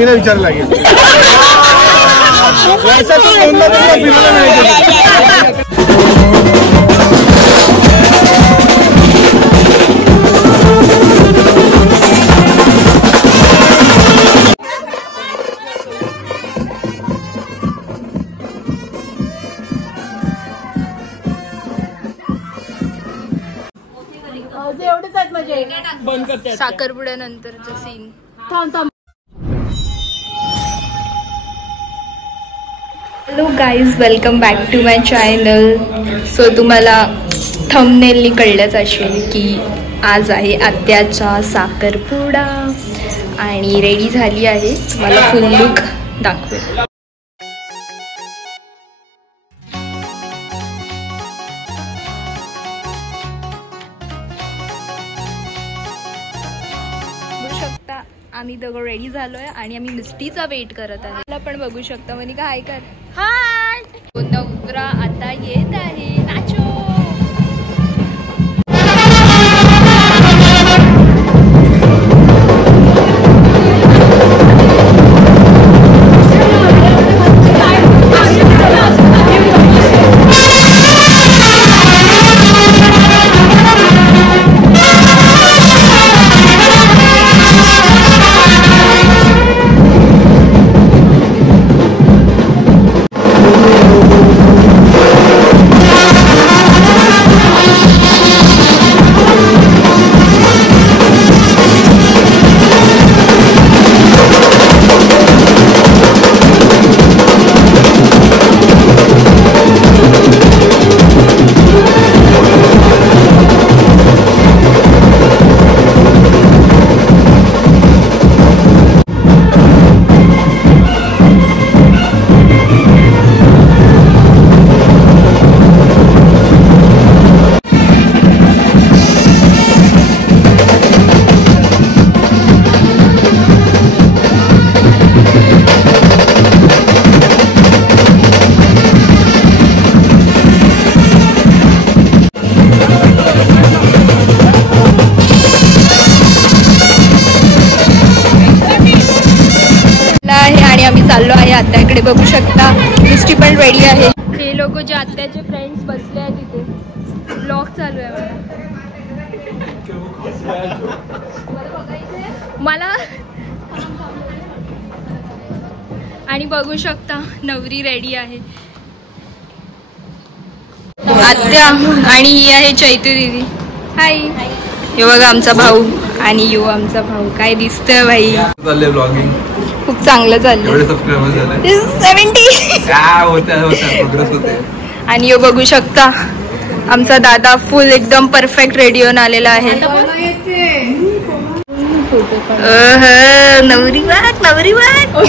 मम्मीला विचारायला लागेल. एवढेच आहेत म्हणजे बंद करते साखरपुड्यानंतरचं scene. Hello guys, welcome back to my channel. So तुम्हाला थंबनेलनी कळलंच असेल की आज आहे आत्याचा साखरपुडा आणि रेडी झाली आहे. तुम्हाला फुल लुक दाखवेल. आम्ही दोघं रेडी झालोय आणि आम्ही मिस्टीचा वेट करत आहे. मला पण बघू शकता. म्हणे का हाय कर. हाय. नवरा आता येत आहे. नाचो. आणि आम्ही चाललो आहे आत्याकडे. बघू शकता मिस्टी पण रेडी आहे. हे लोक जे आत्याचे फ्रेंड्स बसले आहेत तिथे. ब्लॉग चालू आहे मला. आणि बघू शकता नवरी रेडी आहे. आत्या आणि ही आहे चैतू दीदी. हाय. हे बघा आमचा भाऊ आणि यो आमचा भाऊ. काय दिसतंय भाई. ब्लॉगिंग खूप चांगलं चाललंय. 70 आणि यो बघू शकता आमचा दादा फुल एकदम परफेक्ट रेडी होऊन आलेला आहे. नवरी वाग नवरी वाग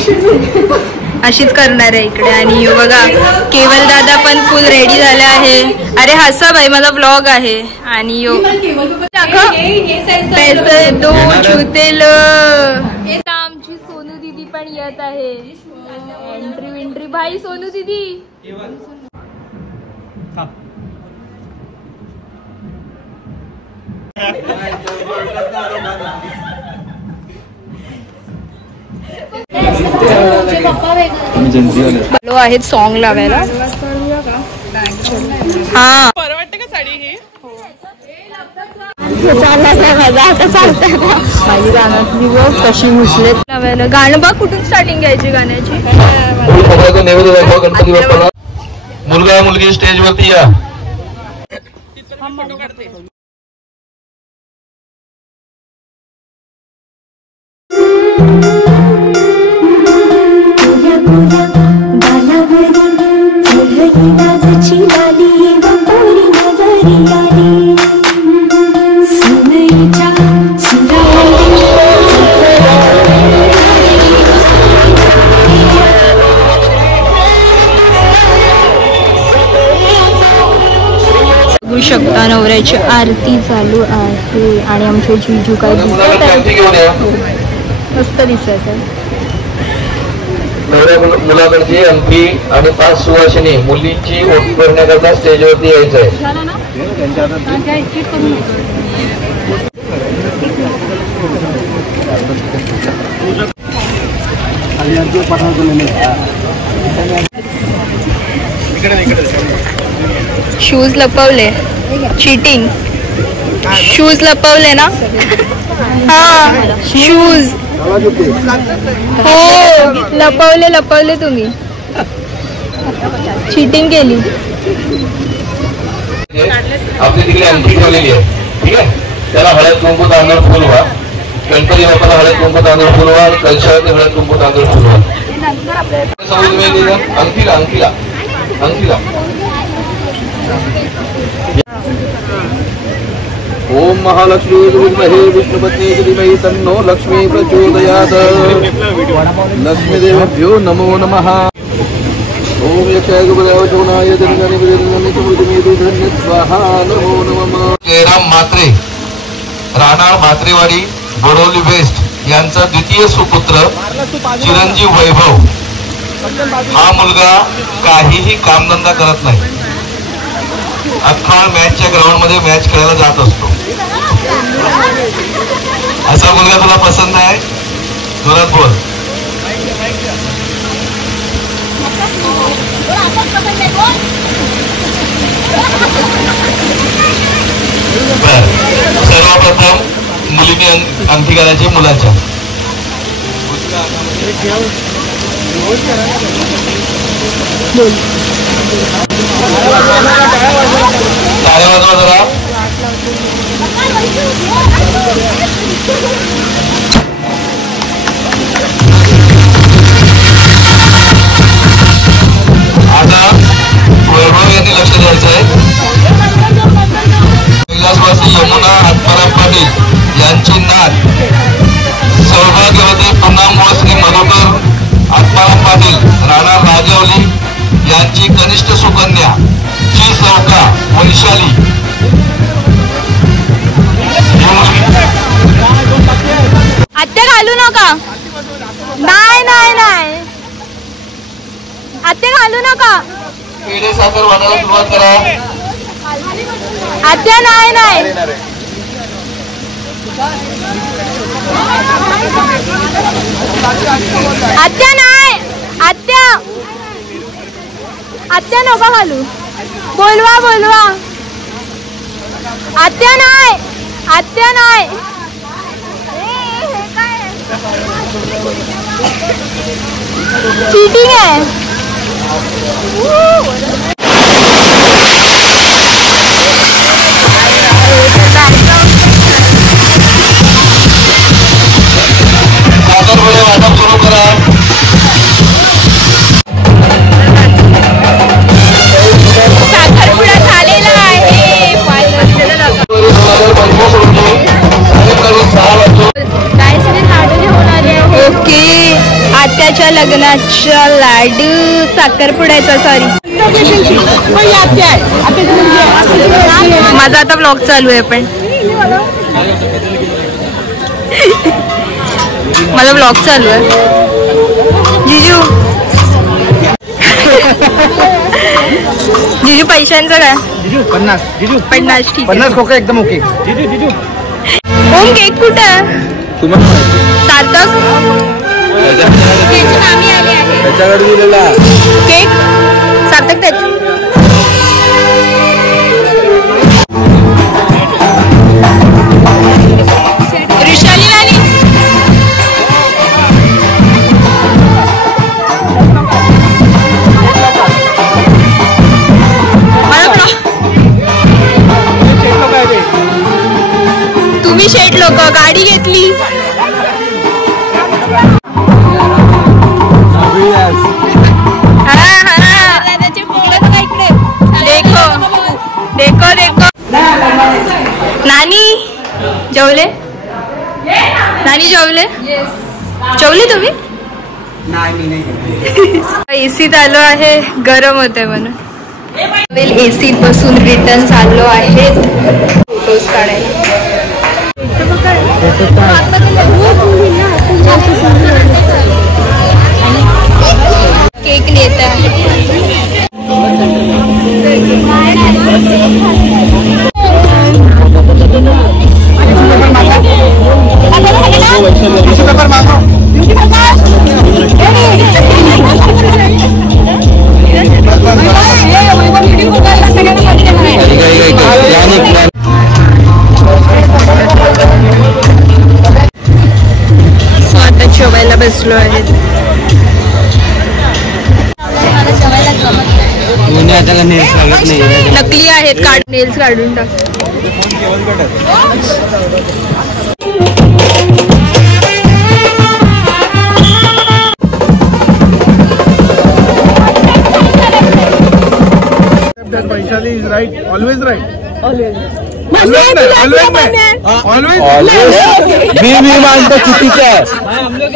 अशीच करणार आहे इकडे. आणि यो बघा केवल दादा पण फुल रेडी झाले आहे. अरे हसा भाई माझा ब्लॉग आहे. आणि यो पैसे दो छुतेल. आमची सोनू दीदी पण येत आहे. एंट्री भाई सोनू दीदी. आलो आहेत सॉन्ग लावायला. हा परवडते का साडी ही. माझी गाण्यातली बघ कशी घुसले लावायला. गाणं बघ कुठून स्टार्टिंग घ्यायची गाण्याची. मुलगा मुलगी स्टेज वरती या. बघू शकता नवऱ्याची आरती चालू आहे आणि आमचे जीजू काय दिसत आहे. मस्त दिसत आहे. मुलाकडची अंगठी आणि 5 सुवासिनी मुलीची ओटी भरण्याकरता स्टेजवरती यायचं आहे. शूज लपवले, चीटिंग. शूज लपवले ना. हा शूज हो लपवले तुम्ही. चीटिंग केली. आपली तिकडे अंगठी ठेवलेली आहे. ठीक आहे. त्याला हळद कुंकू तांदूळ फुलवा. गणपती बाप्पाला हळद कुंकू तांदूळ फुलवा. कलशावरती हळद कुंकू तांदूळ फुलवा. अंगठीला अंगठीला अंगठीला. ओम महालक्ष्मी विद्महे विष्णुपत्नी धीमहि तन्नो लक्ष्मी प्रचोदयात्. लक्ष्मीदेवभ्यो नमो नमः. ओम यक्षाय गुरुदेव शोनाय धनगणे विदर्भने समृद्धिमेतु धन्य स्वाहा नमो नमः. जयराम म्हात्रे राहणार म्हात्रेवाडी बोडवली वेस्ट यांचा द्वितीय सुपुत्र चिरंजीव वैभव. हा मुलगा काहीही कामधंदा करत नाही. अख्खा मॅचच्या ग्राउंड मध्ये मॅच खेळायला जात असतो. असा मुलगा तुला पसंत आहे? जोरात बोल. सर्वप्रथम मुलीने अंगठी घालायची मुलाच्या. टाळ्या वाजवा जरा. आता वैभव यांनी लक्ष द्यायचं आहे. कैलासवासी यमुना आत्माराम पाटील यांची नात सौभाग्यवती पुन्हा मोसनी मधुकर आत्माराम पाटील राणा राजवली यांची कनिष्ठ सुकन्या ची चौका वैशाली. आत्या घालू नका. नाही नाही नाही आत्या घालू नका. पेढे साखर वाटायला सुरुवात करा. आत्या नाही नाही. आत्या नाही. आत्या आत्या नका घालू. बोलवा बोलवा. आत्या नाही. आत्या नाही. चीटिंग आहे. साखरपुडे वाटप सुरू करा. साखरपुडा झालेला आहे. काय सगळे लाडू घेऊन आले. ओके आत्याच्या लग्नाच्या लाडू साखरपुड्याचा. सॉरी माझा आता ब्लॉग चालू आहे. पण माझा ब्लॉग चालू आहे. जिजू जिजू पैशांचं काय? 50 ठीक. 50 खोका एकदम ओके. ओम केक कुठं? सार्थक त्याच्याकडे दिलेला केक. सार्थक त्याच ऋषाली नानी. तुम्ही शेट लोक गाडी घेतली. देखो देखो देखो. नानी जेवले? नानी जेवले? जेवली तुम्ही? एसीत आलो आहे. गरम होते म्हणून. एसीत बसून रिटर्न चाललो आहे फोटोज काढायला. केक लेता है. आहेत, नेल्स काढून टाक. Vaishali is right, always right. Always. मी मानतो चुकीचं आहे.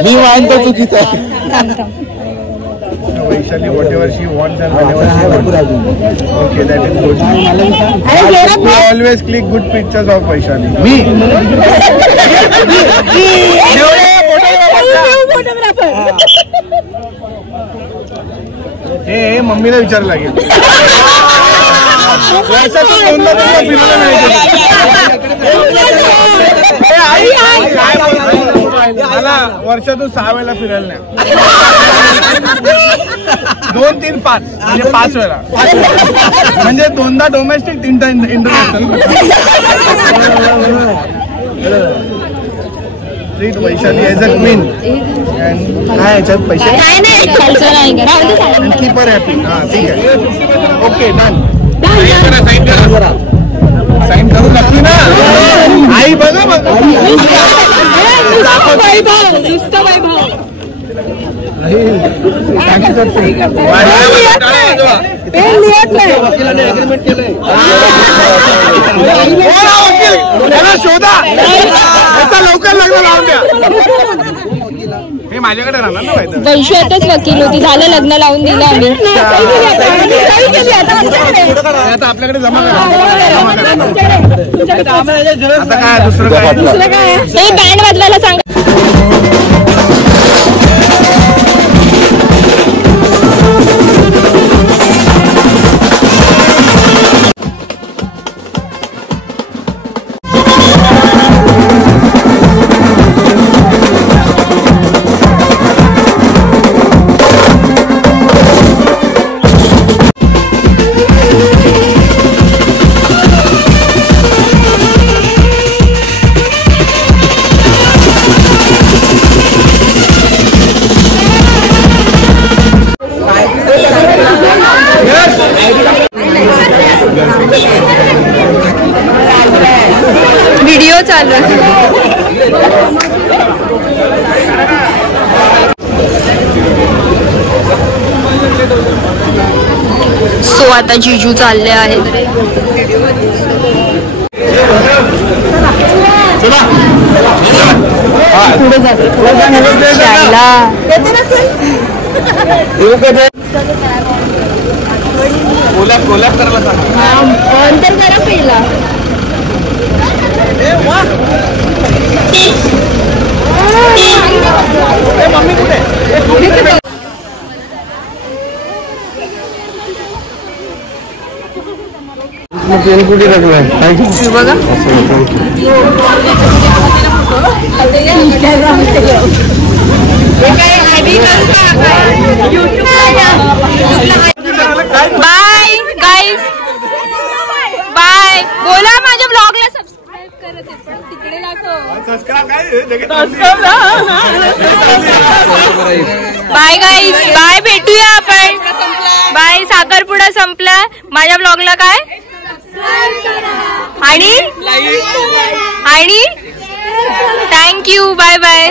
मी मानतो चुकीचं आहे. Vaishali, whatever she wants and whenever she wants. Okay, that is good. We always click good pictures of Vaishali. Me. हे मम्मीला विचारायला लागेल. मला वर्षातून 6 वेळेला फिरायला नाही. 2, 3, 5 म्हणजे 5 वेळा. म्हणजे 2दा डोमेस्टिक 3दा international. Treat Vaishali as a queen. काय याच्यात पैसे कीपर हॅपी. हा ठीक आहे. Okay done. साईन करू लागली ना आई. बघा अग्रीमेंट केलंय. शोधा लवकर लग्न लावून द्या. हे माझ्याकडे राहणार ना. वैशातच वकील होती, झालं लग्न लावून दिलं आम्ही. आता आपल्याकडे जमा करा. आता काय दुसरं काय बँड वाजवायला सांगा. व्हिडिओ चालू आहे. सो आता जीजू चालले आहेत. पुढे जाते कोलॅब करायला सांगा. अंतर करा पहिला. मम्मी कुठे? कुठे टाकलाय बघा. Bye guys, bye. बोला माझ्या ब्लॉगला सबस्क्राईब करत पण तिकडे दाखव. Bye guys, bye. भेटूया आपण. बाय. साखरपुडा संपला. माझ्या ब्लॉगला काय आणि थँक्यू. Bye bye.